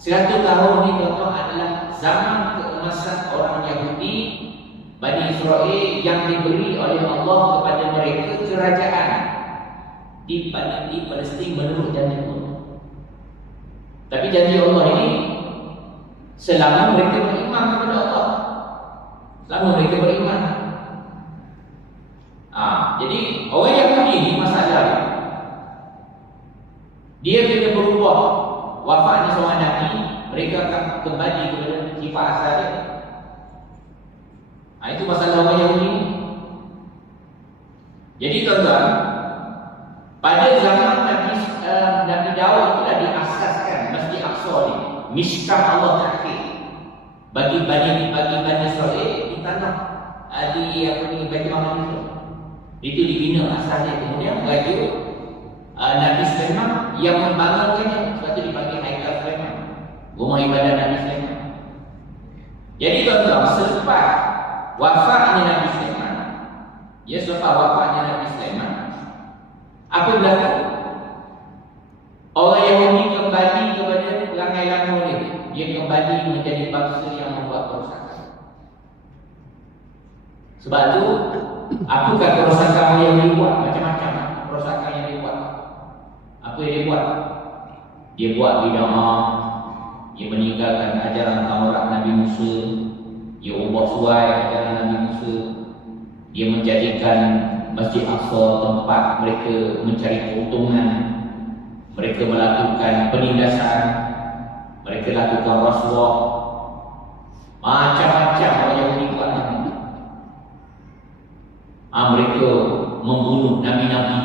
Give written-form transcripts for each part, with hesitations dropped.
100 tahun ini tuan-tuan adalah zaman keemasan orang Yahudi Bani Israel yang diberi oleh Allah kepada mereka kerajaan di Palestin menurut janji Allah. Tapi janji Allah ini selama mereka beriman kepada Allah, selama mereka beriman. Jadi orang Yahudi ini masalah dia bila berubah wafatnya seorang Nabi, mereka akan kembali kepada sifat asal dia. Itu masalah orang Yahudi. Jadi tuan-tuan, pada zaman Nabi Daud itulah diasaskan Masjid Aqsa ni, Mishkah Allah terakhir bagi Bani Israel di tanah di Baitul Maqdis. Itu dibina asasnya, kemudian raja Nabi Sulaiman yang membangunkannya, sebab itu dipanggil Haikal Sulaiman, rumah ibadah Nabi Sulaiman. Jadi tuan-tuan, selepas wafatnya Nabi Sulaiman, apa berlaku? Orang Yahudi kembali kepada perangai lama dia. Dia kembali menjadi bangsa yang membuat kerosakan. Sebab itu, apakah kerosakan yang dia buat? Macam-macam kerosakan yang dia buat. Apa yang dia buat? Dia buat bid'ah, dia meninggalkan ajaran Taurat Nabi Musa, dia ubah suai ajaran Nabi Musa, dia menjadikan Masjid Aqsa tempat mereka mencari keuntungan, mereka melakukan penindasan, mereka lakukan rasuah, macam-macam orang Yahudi buat. Mereka membunuh nabi-nabi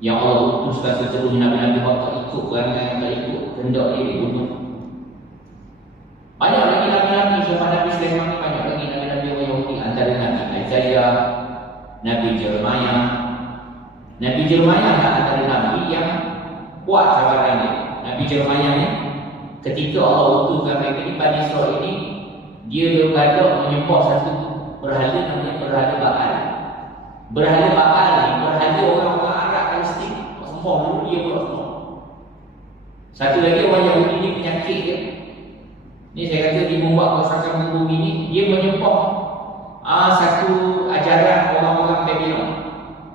yang Allah utuskan seterusnya, nabi-nabi yang ikut perangai yang tak ikut, hendak dia dibunuh. Banyak lagi nabi-nabi selepas Nabi Sulaiman ni, banyak lagi nabi-nabi orang Yahudi, antara Nabi Isaiah, Nabi Jeremiah. Nabi Jeremiah antara nabi yang kuat cabaran dia. Nabi Jeremiah ni, ketika Allah utuskan mereka ni, Bani Israel ini, dia bergaduh menyembah satu berhala namanya berhala Baal. Berhala Baal ni berhala orang-orang Arab Palestin. Sembah dulu dia pula sembah. Satu lagi orang Yahudi ni penyakit dia. Ni saya kata dia membuat kerosakan bumi ni, dia menyembah satu ajaran orang-orang Babylon,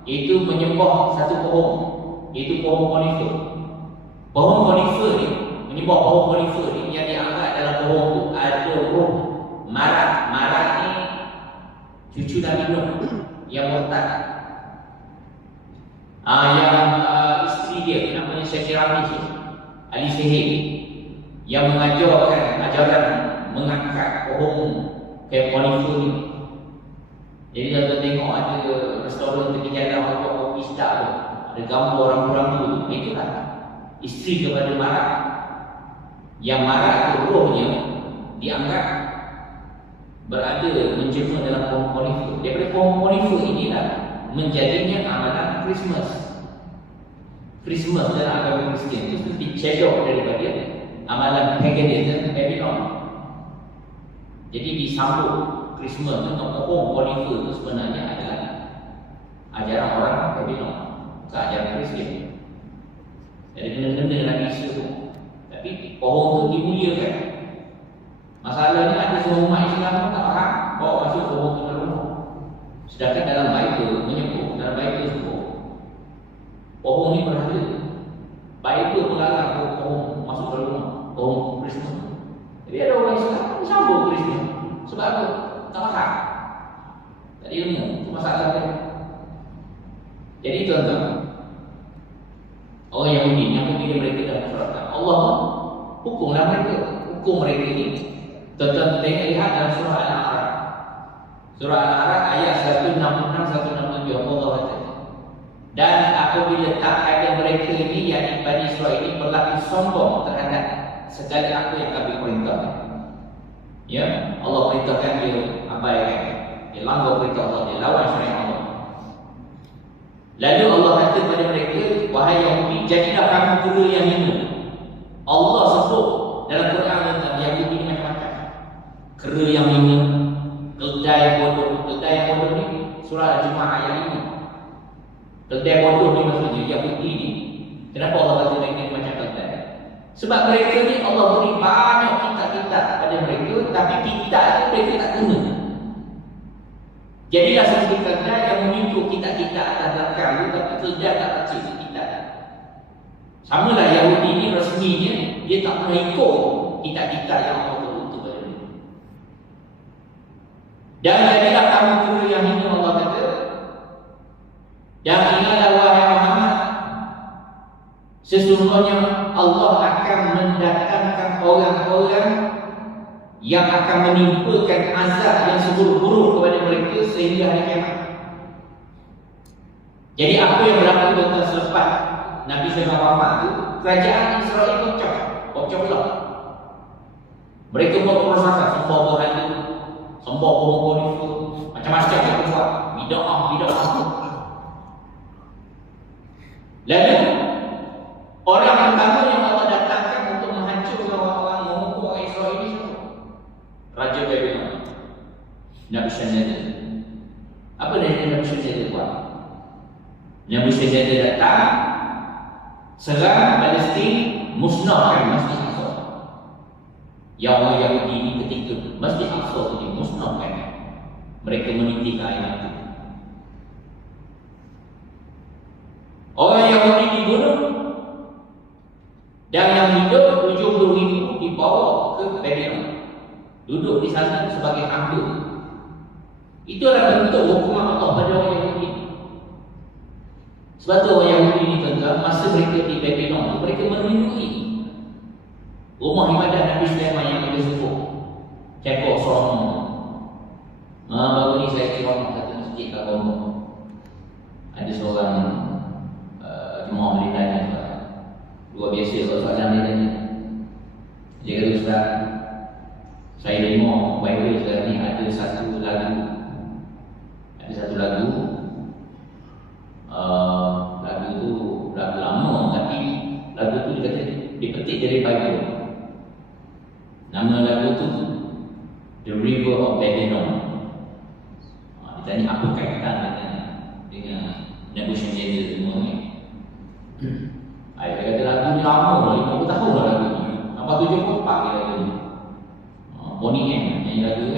iaitu menyembah satu pohon, iaitu pohon konifer. Pohon konifer ni, menyembah pohon konifer ni yang dianggap dalam pohon tu ada roh marat. Marat ni cucu Nabi Nuh yang murtad. Yang isteri dia namanya Syekh Ali Sihir, yang mengajarkan ajaran mengangkat pohon kayak konifer ni. Jadi kalau tengok ada restoran tepi jalan atau kopi sedap tu, ada gambar rambu-rambu tu, itulah isteri kepada Marat. Yang Marat tu rohnya dianggap berada menjelma dalam pohon konifer. Daripada pohon konifer inilah menjadinya amalan Christmas dalam agama Kristian itu dicedok daripada amalan paganism Babylon. Jadi disambut Christmas tu untuk pohon konifer itu sebenarnya adalah ajaran orang Babylon, bukan ajaran Kristian. Jadi benda-benda Nabi Isa tu, tapi pohon tu dimuliakan. Masalahnya ada semua umat Islam pun tak faham bawa masuk pohon tu dalam rumah. Sedangkan dalam Bible menyebut, dalam Bible sebut pohon ni berhala. Bible melarang pohon masuk dalam rumah, pohon Christmas. Jadi ada orang Islam sambung Christmas. Sebab apa? Tak faham. Tak ada ilmu. Itu masalah dia. Jadi tuan-tuan, orang Yahudi yang bila mereka dah masyarakat, Allah hukumlah mereka. Hukum mereka ini, tuan-tuan tengok lihat dalam surah Al-A'raf. Surah Al-A'raf ayat 166-167 Allah kata, dan apabila tak ada mereka ini, yang Bani Israel ini berlaku sombong terhadap segala apa yang kami perintahkan. Ya, Allah perintahkan dia abaikan, dia langgar perintah Allah, dia lawan syariat Allah. Lalu Allah kata kepada mereka, wahai Yahudi, jadilah kamu kera yang hina. Allah sebut dalam Quran tentang Yahudi ini macam-macam. Kera yang hina, keldai yang bodoh. Keldai yang bodoh ni surah Al-Jumu'ah ayat 5. Keldai bodoh ni maksudnya Yahudi ni. Kenapa Allah kata mereka macam keldai? Sebab mereka ni Allah beri banyak kitab-kitab pada mereka, tapi kitab tu mereka tak guna. Jadilah seperti kedai yang mengikut kitab-kitab atas belakang tu, tapi kedai tak baca kitab. Sama lah Yahudi ni resminya, dia tak pernah ikut kitab-kitab yang Allah tertutup pada dia. Dan jadilah kamu kira yang ini Allah kata, dan ingatlah wahai Muhammad, sesungguhnya Allah akan mendatangkan orang-orang yang akan menimpakan azab yang seburuk-buruk kepada mereka sehingga hari kiamat. Jadi apa yang berlaku tentang selepas Nabi SAW wafat itu, kerajaan Israel bocor pula. Mereka buat kerosakan, sembah berhala, sembah bohong-bohong, macam-macam yang buat, bid'ah. Lalu orang pertama yang Allah datangkan untuk menghancurkan orang-orang mengumpul orang Israel ini siapa? Raja Babylon, Nebukadnezar. Apa dia Nebukadnezar buat? Nebukadnezar datang, serang Palestin, musnahkan Masjid Aqsa. Yang orang Yahudi ini ketika Masjid Aqsa itu dimusnahkan, mereka menitikan air mata. Orang Yahudi dibunuh, dan yang hidup 70,000 dibawa ke Babylon, duduk di sana sebagai hamba. Itu adalah bentuk hukuman Allah pada orang Yahudi. Sebab tu orang Yahudi ni tuan-tuan, masa mereka di Babylon, mereka memenuhi rumah ibadat Nabi Sulaiman yang mereka sebut Cekok Solomon. Baru ni saya kira satu masjid kat Roma. Ada seorang jemaah bertanya, luar biasa soalan dia tanya. Dia kata, Ustaz, saya tengok Bible sekarang ni ada satu lagu. Lagu tu lagu lama, tapi lagu tu dia kata dipetik dari Bible. Nama lagu tu The River of Babylon. Dia tanya apa kaitan dengan Nebukadnezar semua ni. Saya kata lagu ni lama, 50 tahun lah lagu ni. Nampak 74 dia lagu ni. Bonnie M nyanyi lagu kan.